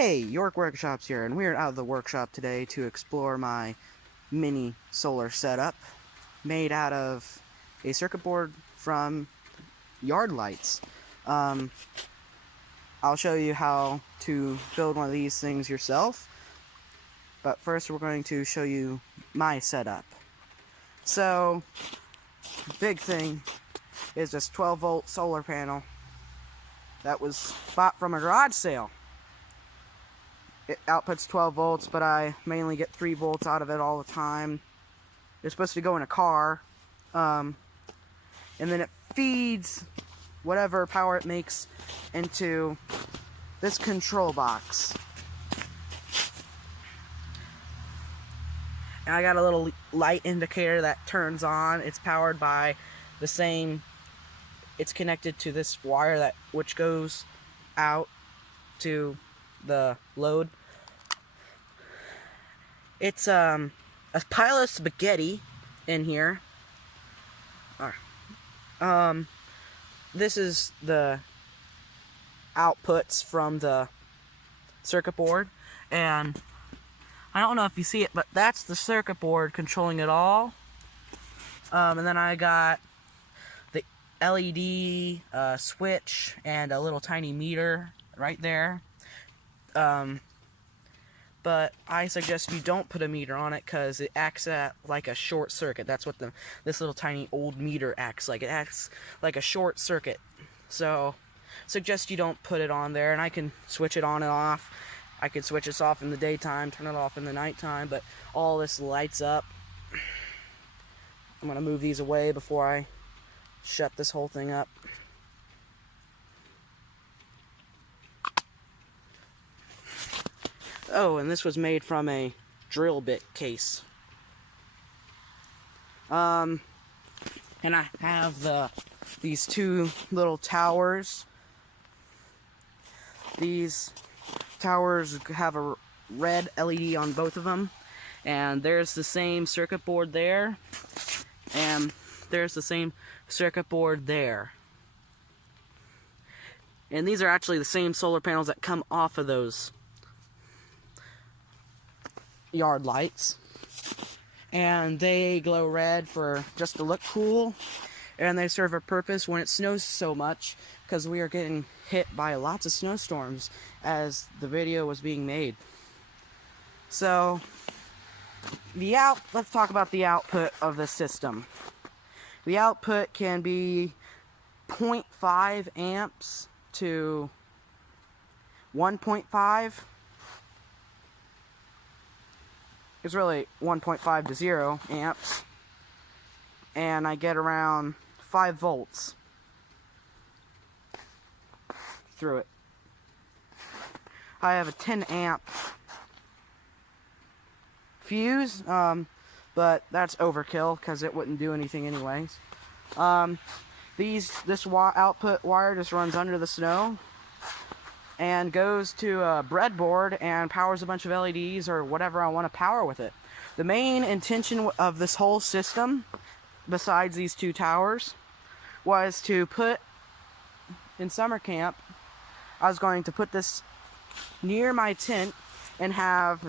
Hey, York Workshops here, and we're out of the workshop today to explore my mini solar setup made out of a circuit board from yard lights. I'll show you how to build one of these things yourself, but first we're going to show you my setup. So, big thing is this 12-volt solar panel that was bought from a garage sale. It outputs 12 volts, but I mainly get 3 volts out of it all the time. It's supposed to go in a car, and then it feeds whatever power it makes into this control box. And I got a little light indicator that turns on. It's powered by the same, it's connected to this wire which goes out to the load. It's a pile of spaghetti in here. This is the outputs from the circuit board, and I don't know if you see it, but that's the circuit board controlling it all. And then I got the LED switch and a little tiny meter right there. But I suggest you don't put a meter on it because it acts like a short circuit. That's what this little tiny old meter acts like. It acts like a short circuit. So, suggest you don't put it on there, and I can switch it on and off. I can switch this off in the daytime, turn it off in the nighttime, but all this lights up. I'm going to move these away before I shut this whole thing up. Oh, and this was made from a drill bit case. And I have these two little towers. These towers have a red LED on both of them, and there's the same circuit board there, and there's the same circuit board there. And these are actually the same solar panels that come off of those yard lights, and they glow red for just to look cool, and they serve a purpose when it snows so much, because we are getting hit by lots of snowstorms as the video was being made. So let's talk about the output of the system. The output can be 0.5 amps to 1.5. It's really 1.5 to 0 amps, and I get around 5 volts through it. I have a 10 amp fuse, but that's overkill because it wouldn't do anything anyways. This output wire just runs under the snow and goes to a breadboard and powers a bunch of LEDs or whatever I want to power with it. The main intention of this whole system, besides these two towers, was to put in summer camp. I was going to put this near my tent and have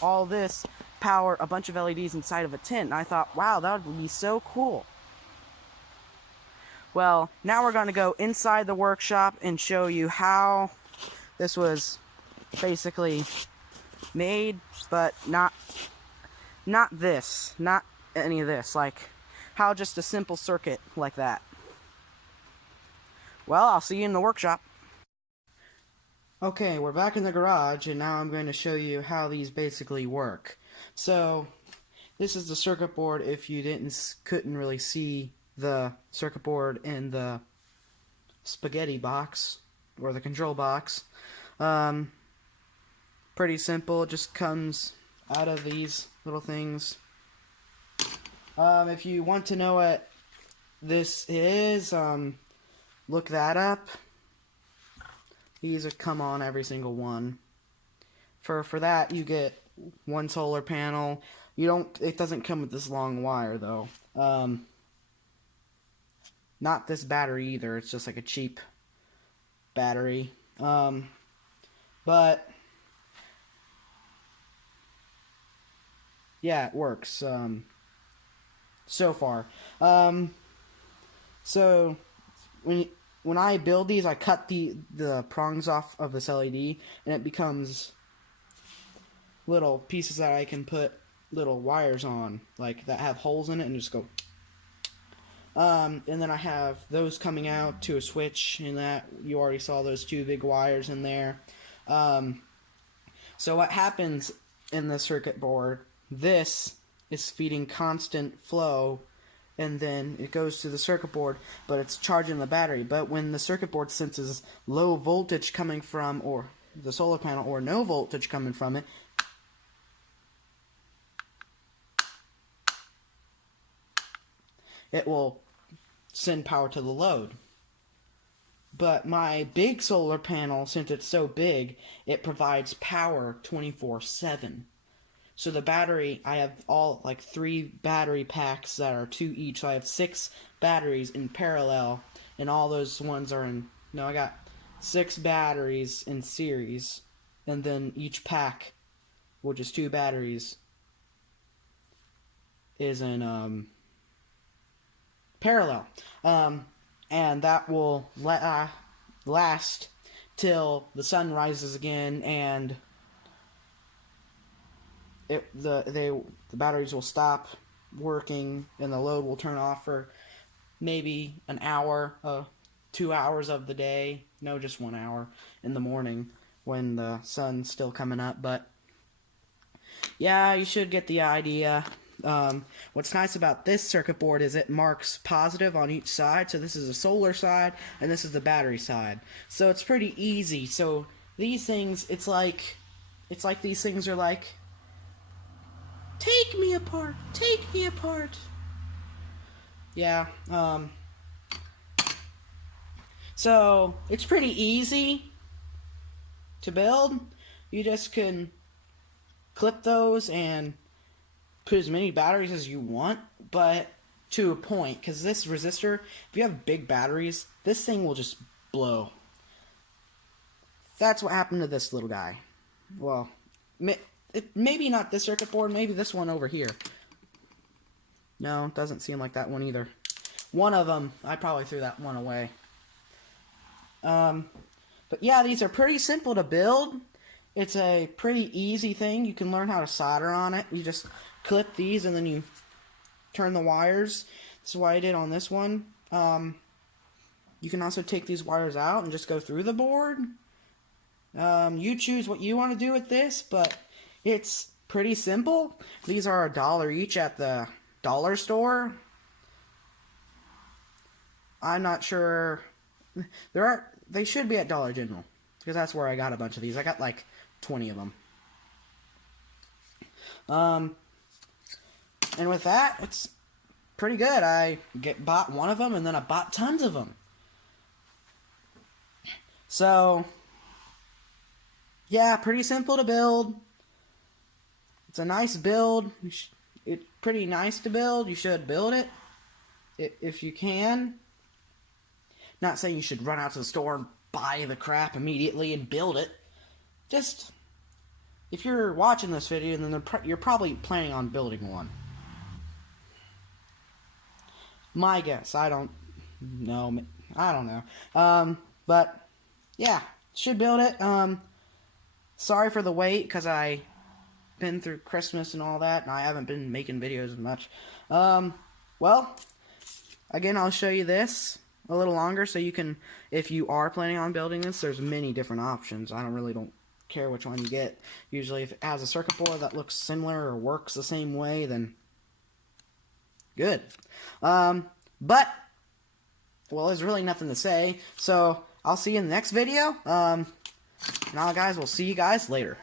all this power a bunch of LEDs inside of a tent. And I thought, wow, that would be so cool. Well, now we're going to go inside the workshop and show you how this was basically made, but not any of this, like how just a simple circuit like that. Well, I'll see you in the workshop. Okay, we're back in the garage, and now I'm going to show you how these basically work. So, this is the circuit board if you couldn't really see the circuit board in the spaghetti box or the control box. Pretty simple, it just comes out of these little things. If you want to know what this is, look that up. These come on every single one. For that you get one solar panel. It doesn't come with this long wire though. Not this battery either, it's just like a cheap battery. But yeah, it works so far. So when I build these, I cut the prongs off of this LED, and it becomes little pieces that I can put little wires on, like that have holes in it, and just go. And then I have those coming out to a switch, and that you already saw those two big wires in there. So what happens in the circuit board, this is feeding constant flow, and then it goes to the circuit board, but it's charging the battery. But when the circuit board senses low voltage coming from, or the solar panel, or no voltage coming from it, it will send power to the load. But my big solar panel, since it's so big, it provides power 24/7. So the battery, I have all like 3 battery packs that are 2 each. So I have 6 batteries in parallel, and all those ones are in, no, I got 6 batteries in series, and then each pack, which is 2 batteries, is in parallel. And that will last till the sun rises again, and the batteries will stop working, and the load will turn off for maybe an hour, 2 hours of the day. No, just 1 hour in the morning when the sun's still coming up. But yeah, you should get the idea. What's nice about this circuit board is it marks positive on each side. So this is the solar side, and this is the battery side. So it's pretty easy. So these things, it's like these things are like, take me apart, take me apart. Yeah, so it's pretty easy to build. You just can clip those and put as many batteries as you want, but to a point, because this resistor, if you have big batteries, this thing will just blow. That's what happened to this little guy. Well, maybe not this circuit board, maybe this one over here. No, it doesn't seem like that one either. One of them, I probably threw that one away. But yeah, these are pretty simple to build. It's a pretty easy thing. You can learn how to solder on it. You just clip these and then you turn the wires. This is what I did on this one. You can also take these wires out and just go through the board. You choose what you want to do with this, but it's pretty simple. These are $1 each at the dollar store. I'm not sure. They should be at Dollar General, because that's where I got a bunch of these. I got like 20 of them. And with that, it's pretty good. I bought one of them, and then I bought tons of them. So yeah, pretty simple to build. It's a nice build. It's pretty nice to build. You should build it if you can. Not saying you should run out to the store and buy the crap immediately and build it. Just, if you're watching this video, then you're probably planning on building one. My guess. I don't know. But yeah, should build it. Sorry for the wait, because I been through Christmas and all that, and I haven't been making videos as much. Well, again, I'll show you this a little longer, so you can, if you are planning on building this, there's many different options. I don't care which one you get. Usually, if it has a circuit board that looks similar or works the same way, then good. But, well, there's really nothing to say, so I'll see you in the next video. Now, guys, we'll see you guys later.